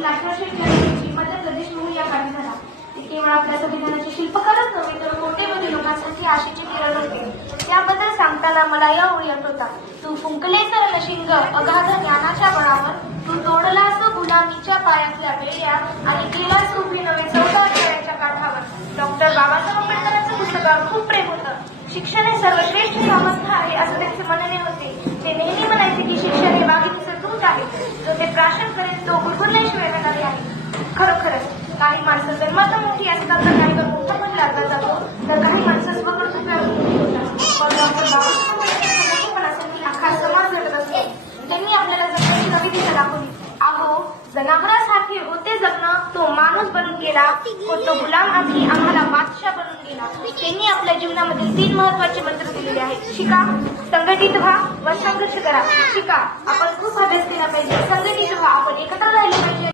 लाखोंची मध्य प्रदेश म्हणून या काळी झाला. ते केवळ आपल्या संविधानाचे शिल्पकारच नव्हे तर कोट्यवधी लोकांसाठी आशेचे किरण होते. त्याबद्दल सांगताना मला या ओळी आठवतात. तू फुंकलेस नशिंग अगाध ज्ञानाच्या बळावर, तू तोडलास गुलामीच्या पायातल्या बेड्या आणि गेलास उभी नव्हे 14 अध्यायाच्या काठावर. डॉक्टर बाबासाहेब आंबेडकरांचं पुस्तकावर खूप प्रेम होतं. शिक्षण हे सर्वश्रेष्ठ समस्या आहे असं त्यांचे म्हणणे होते. ते नेहमी म्हणायचे की शिक्षण हे वाघिणीचं दूध आहे, जो ते प्राशन करेल तो गुरगुरल्याशिवाय येणारे आहे. खरोखरच काही माणसं जन्मात मोठी असतात तर काही मोठा पण लागला जातो, तर काही माणसं स्वकर्तृत्वावर मोठी होतात. पण डॉक्टर बाबासाहेब मोठेपणासाठी अख्खा समाज लढत असतो. त्यांनी आपल्याला जगण्याची नवी दिशा दाखवली. अहो, जनावरांसारखे होते जगणं, तो माणूस बनून गेला, तो गुलाम आधी आम्हाला बादशाह बनून गेला. त्यांनी आपल्या जीवनामधील 3 महत्वाचे मंत्र दिलेले आहेत. शिका, संघटित व्हा व संघर्ष करा. शिका, आपण खूप अभ्यास केला पाहिजे. संघटित व्हा, आपण एकत्र राहिले पाहिजे